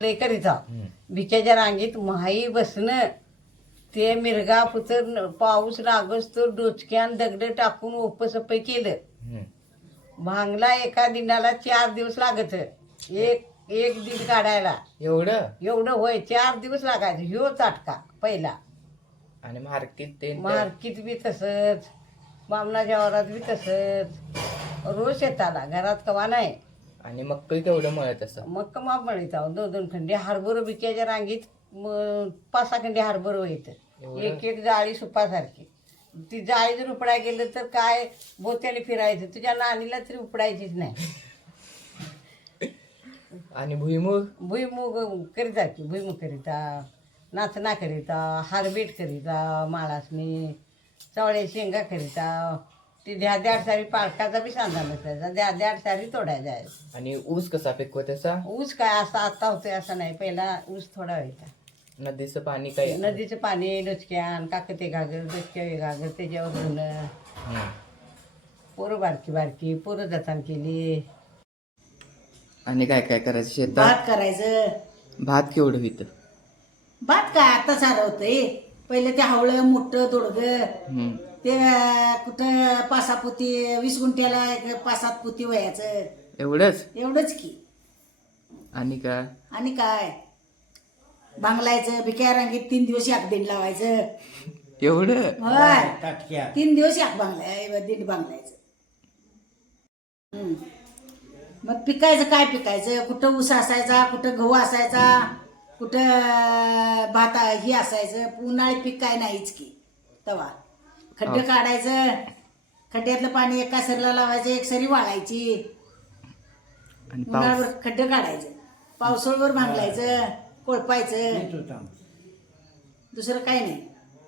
करीत आहो. भिक्याच्या रांगीत माई बसणं ते मिरगा पुतर पाऊस लागस तर डोचक्यान दगड टाकून ओपसपै केलं. भांगला एका दिनाला चार दिवस लागत. एक एक दीड काढायला. एवढं? एवढं होय चार दिवस लागायचं. ह्यो चाटका पहिला. आणि मार्केट ते मार्कीत बी तसंच. बामणाच्या वरात बी तसंच. रोज शेताला घरात कवा नाही. आणि मक्कई केवढं मळत असं? मग कमा म्हणत आहो दोन दोन खंडे. हरभर बिक्याच्या रांगीत म- पाच सहा खंडे हरभर येतं एवढं? एक एक जाळी सुपासारखी. ती जाळी जर उपडाय गेलं तर काय बोत्याने फिरायचं? तुझ्या नानीला तरी उपडायचीच नाही. आणि भुईमुग? भुईमुग करीता की भुईमुग करिता नाचना करिता हारबीट करिता माळासनी चवळे शेंगा करिता ती द्या द्याड सारी पालकाचा बी सांगा नसायचा द्या द्याड सारी तोडाय जायचं आणि ऊस कसा पिकवत असा ऊस काय असा आता होतोय असं नाही. पहिला ऊस थोडा व्हायचा. नदीचं पाणी काय? नदीचं पाणी डोचक्यान काकते घागर डोचक्या घागर त्याच्यावर धुणं. पोरं बारकी बारकी पोरं जतन केली. आणि काय काय करायचं शेतात? भात करायचं. भात केवढं होतं? भात काय आता सारं होतंय पहिले ते हावळं मोठं दोडगं. हम्म. ते कुठं पासा पोती वीस गुंठ्याला एक पाच सात पोती वयाचं. एवढंच? एवढंच की. आणि काय? आणि काय? बांगलायचं भिक्या रांगीत तीन दिवस याक दीड लावायचं. एवढं? होय. तीन दिवस याक बांगलाय दीड बांगलायचं. हम्म. मग पिकायचं काय पिकायचं? कुठं ऊस असायचा कुठं गहू असायचा कुठं भात ही असायचं. उन्हाळी पीक काय नाहीच की तवा. खड्डे काढायचं. खड्ड्यातलं पाणी एका सरीला लावायचं एक सरी वाळायची. आणि पाऊस. उन्हाळ्यावर खड्डे काढायचं. पावसाळ्यावर भांगलायचं कोळपायचं. दुसरं काही नाही.